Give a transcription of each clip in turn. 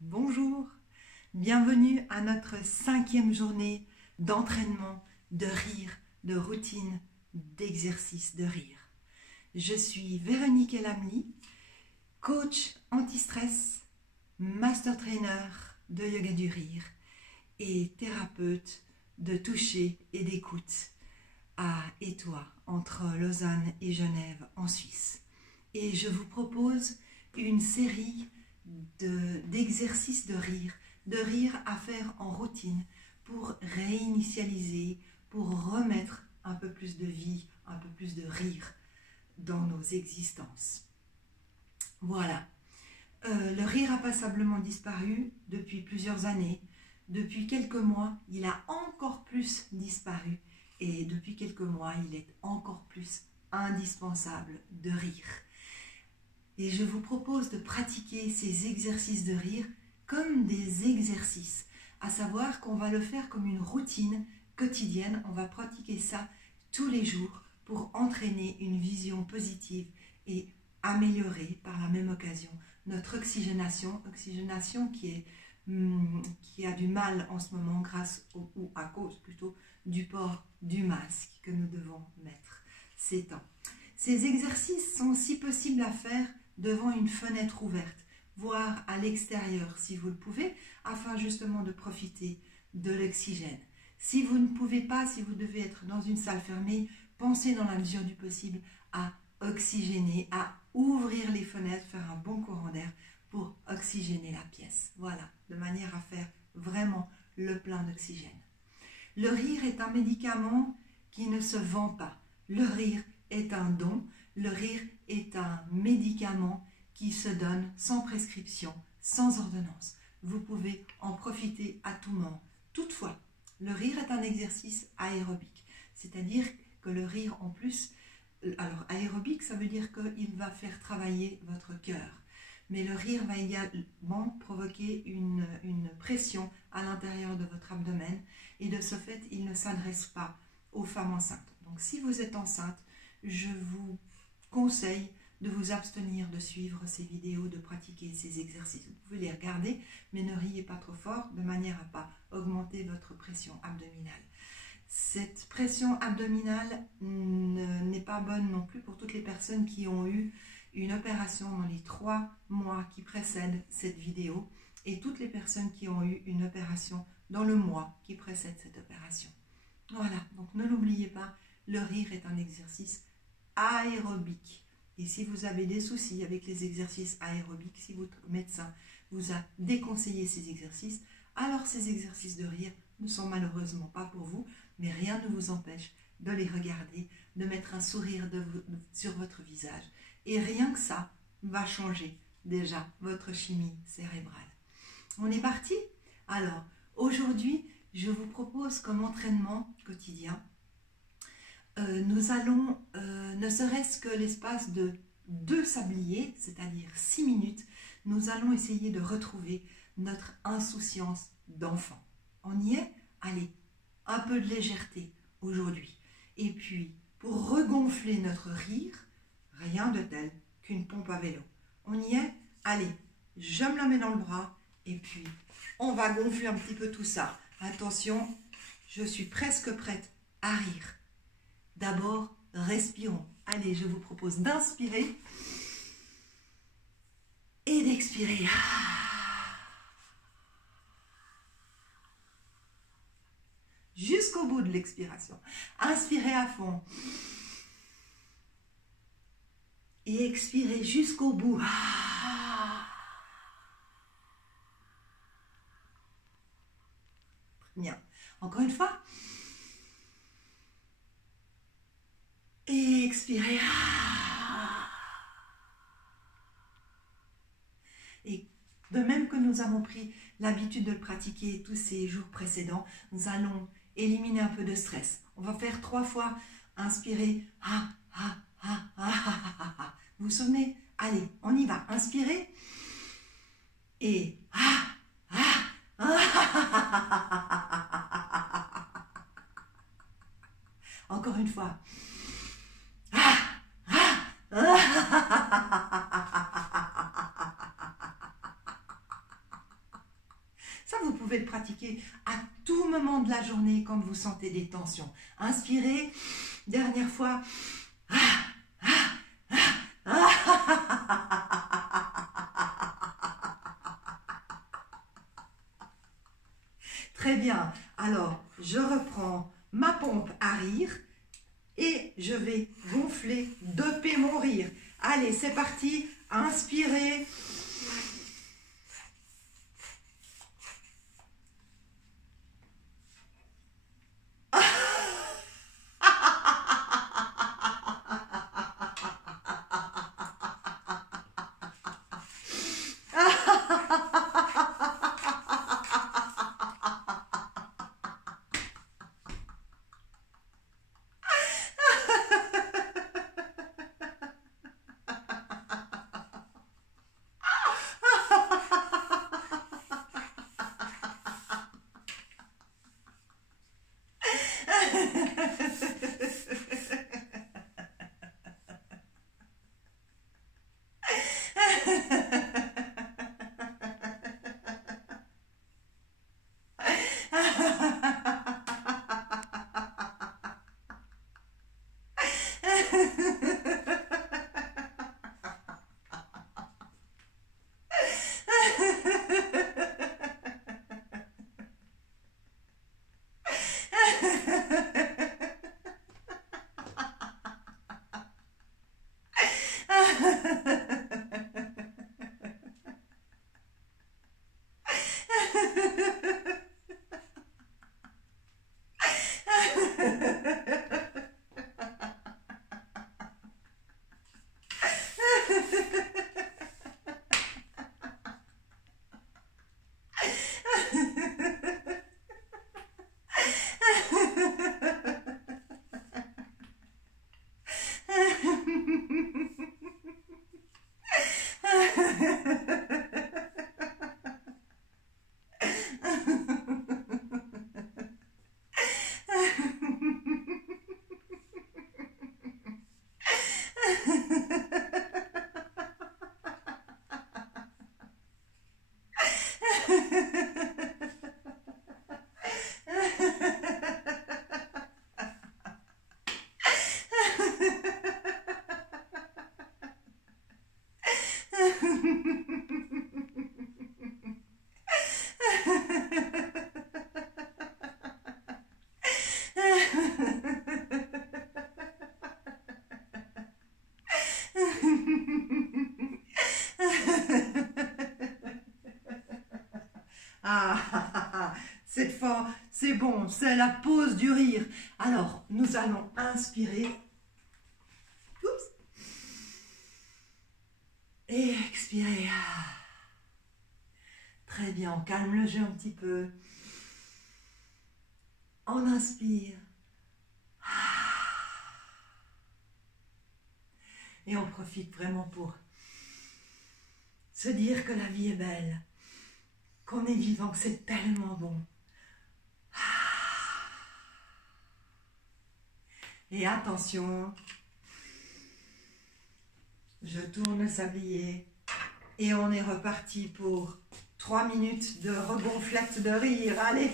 Bonjour, bienvenue à notre 5e journée d'entraînement, de rire, de routine, d'exercice de rire. Je suis Véronique Elamli, coach anti-stress, master trainer de yoga du rire et thérapeute de toucher et d'écoute à Étoile entre Lausanne et Genève en Suisse. Et je vous propose une série d'exercices de rire à faire en routine pour réinitialiser, pour remettre un peu plus de vie, un peu plus de rire dans nos existences. Voilà. Le rire a passablement disparu depuis plusieurs années. Depuis quelques mois, il a encore plus disparu. Et depuis quelques mois, il est encore plus indispensable de rire. Et je vous propose de pratiquer ces exercices de rire comme des exercices, à savoir qu'on va le faire comme une routine quotidienne. On va pratiquer ça tous les jours pour entraîner une vision positive et améliorer par la même occasion notre oxygénation qui a du mal en ce moment grâce ou à cause plutôt du port du masque que nous devons mettre ces temps. Ces exercices sont si possible à faire devant une fenêtre ouverte, voire à l'extérieur si vous le pouvez, afin justement de profiter de l'oxygène. Si vous ne pouvez pas, si vous devez être dans une salle fermée, pensez dans la mesure du possible à oxygéner, à ouvrir les fenêtres, faire un bon courant d'air pour oxygéner la pièce. Voilà, de manière à faire vraiment le plein d'oxygène. Le rire est un médicament qui ne se vend pas. Le rire est un don. Le rire est un médicament qui se donne sans prescription, sans ordonnance. Vous pouvez en profiter à tout moment. Toutefois, le rire est un exercice aérobique, c'est-à-dire que le rire en plus, alors aérobique, ça veut dire qu'il va faire travailler votre cœur. Mais le rire va également provoquer une pression à l'intérieur de votre abdomen et de ce fait, il ne s'adresse pas aux femmes enceintes. Donc si vous êtes enceinte, je vous conseille de vous abstenir de suivre ces vidéos, de pratiquer ces exercices. Vous pouvez les regarder, mais ne riez pas trop fort de manière à ne pas augmenter votre pression abdominale. Cette pression abdominale n'est pas bonne non plus pour toutes les personnes qui ont eu une opération dans les 3 mois qui précèdent cette vidéo et toutes les personnes qui ont eu une opération dans le mois qui précède cette opération. Voilà, donc ne l'oubliez pas, le rire est un exercice aérobique. Et si vous avez des soucis avec les exercices aérobiques, si votre médecin vous a déconseillé ces exercices, alors ces exercices de rire ne sont malheureusement pas pour vous, mais rien ne vous empêche de les regarder, de mettre un sourire sur votre visage. Et rien que ça va changer déjà votre chimie cérébrale. On est parti? Alors, aujourd'hui, je vous propose comme entraînement quotidien, nous allons, ne serait-ce que l'espace de 2 sabliers, c'est-à-dire 6 minutes, nous allons essayer de retrouver notre insouciance d'enfant. On y est? Allez, un peu de légèreté aujourd'hui. Et puis, pour regonfler notre rire, rien de tel qu'une pompe à vélo. On y est? Allez, je me la mets dans le bras et puis on va gonfler un petit peu tout ça. Attention, je suis presque prête à rire. D'abord, respirons. Allez, je vous propose d'inspirer et d'expirer. Jusqu'au bout de l'expiration. Inspirez à fond. Et expirez jusqu'au bout. Bien. Encore une fois. Et expirez. Et de même que nous avons pris l'habitude de le pratiquer tous ces jours précédents, nous allons éliminer un peu de stress. On va faire 3 fois. Inspirez. Vous vous souvenez? Allez, on y va. Inspirez. Et encore une fois. Ça, vous pouvez le pratiquer à tout moment de la journée quand vous sentez des tensions. Inspirez, dernière fois. Très bien. Alors, je reprends ma pompe à rire et je vais gonfler, doper mon rire. Allez, c'est parti. Inspirez. Cette fois, c'est bon, c'est la pause du rire. Alors, nous allons inspirer. Oups. Et expirer. Très bien, on calme le jeu un petit peu. On inspire. Et on profite vraiment pour se dire que la vie est belle, qu'on est vivant, que c'est tellement bon. Et attention, je tourne le sablier et on est reparti pour 3 minutes de regonflette de rire. Allez.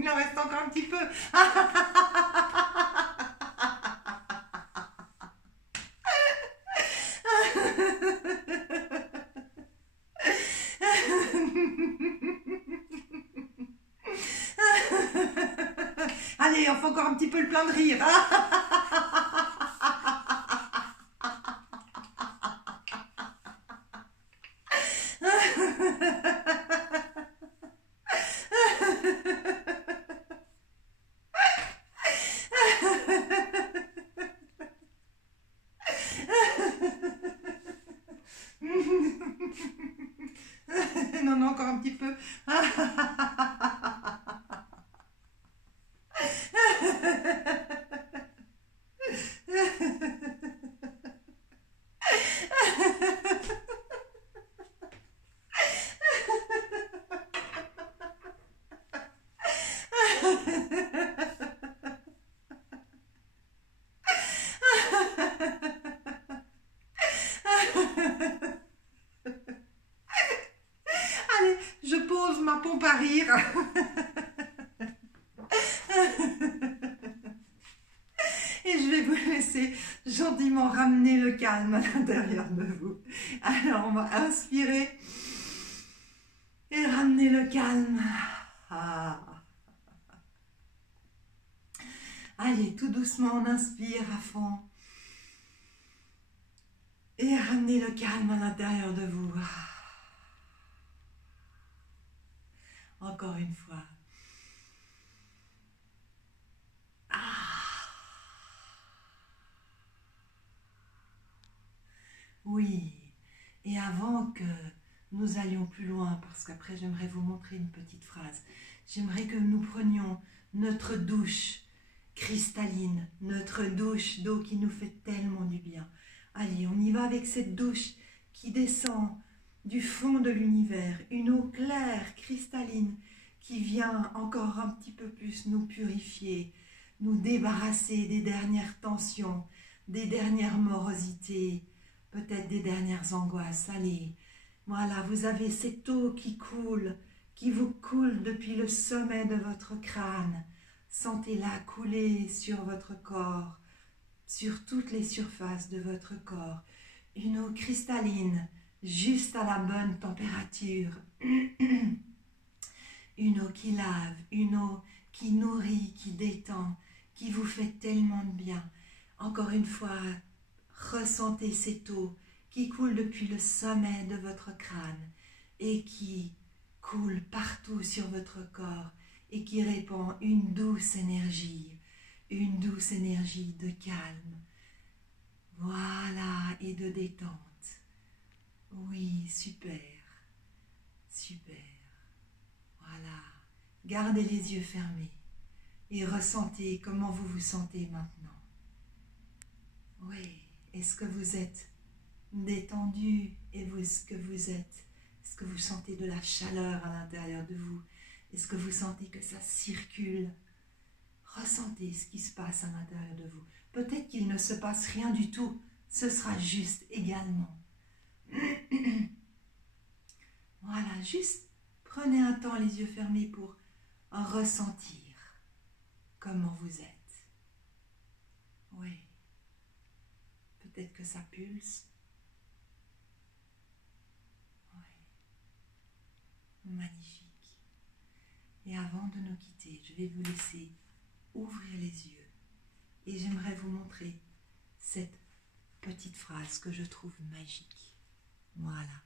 Il en reste encore un petit peu. Allez, on fait encore un petit peu le plein de rire. Non, non, encore un petit peu. Allez, je pose ma pompe à rire. Et je vais vous laisser gentiment ramener le calme à l'intérieur de vous. Alors, on va inspirer et ramener le calme. Ah. Allez, tout doucement, on inspire à fond. Et ramenez le calme à l'intérieur de vous. Encore une fois. Oui. Et avant que nous allions plus loin, parce qu'après j'aimerais vous montrer une petite phrase, j'aimerais que nous prenions notre douche cristalline, notre douche d'eau qui nous fait tellement du bien. Allez, on y va avec cette douche qui descend du fond de l'univers, une eau claire, cristalline, qui vient encore un petit peu plus nous purifier, nous débarrasser des dernières tensions, des dernières morosités, peut-être des dernières angoisses. Allez, voilà, vous avez cette eau qui vous coule depuis le sommet de votre crâne. Sentez-la couler sur votre corps, sur toutes les surfaces de votre corps. Une eau cristalline, juste à la bonne température. Une eau qui lave, une eau qui nourrit, qui détend, qui vous fait tellement de bien. Encore une fois, ressentez cette eau qui coule depuis le sommet de votre crâne et qui coule partout sur votre corps et qui répand une douce énergie de calme. Voilà, et de détente. Oui, super, super. Voilà, gardez les yeux fermés et ressentez comment vous vous sentez maintenant. Oui, est-ce que vous êtes détendu et est-ce que vous sentez de la chaleur à l'intérieur de vous? Est-ce que vous sentez que ça circule? Ressentez ce qui se passe à l'intérieur de vous. Peut-être qu'il ne se passe rien du tout, ce sera juste également. Voilà, juste prenez un temps les yeux fermés pour ressentir comment vous êtes. Oui. Peut-être que ça pulse. Oui. Magnifique. Et avant de nous quitter, je vais vous laisser ouvrir les yeux. Et j'aimerais vous montrer cette petite phrase que je trouve magique. Voilà.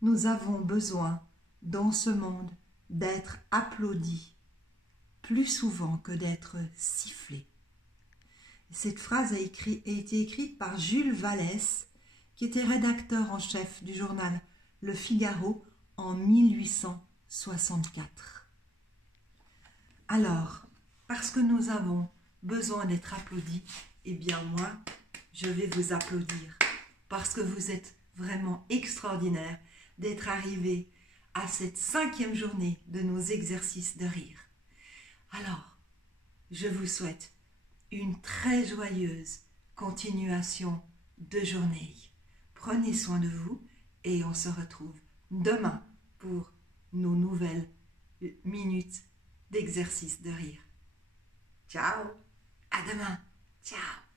Nous avons besoin, dans ce monde, d'être applaudis plus souvent que d'être sifflés. Cette phrase a été écrite par Jules Vallès, qui était rédacteur en chef du journal Le Figaro en 1864. Alors, parce que nous avons besoin d'être applaudis, eh bien moi, je vais vous applaudir, parce que vous êtes vraiment extraordinaire d'être arrivé à cette 5e journée de nos exercices de rire. Alors, je vous souhaite une très joyeuse continuation de journée. Prenez soin de vous et on se retrouve demain pour nos nouvelles minutes d'exercice de rire. Ciao, à demain, ciao.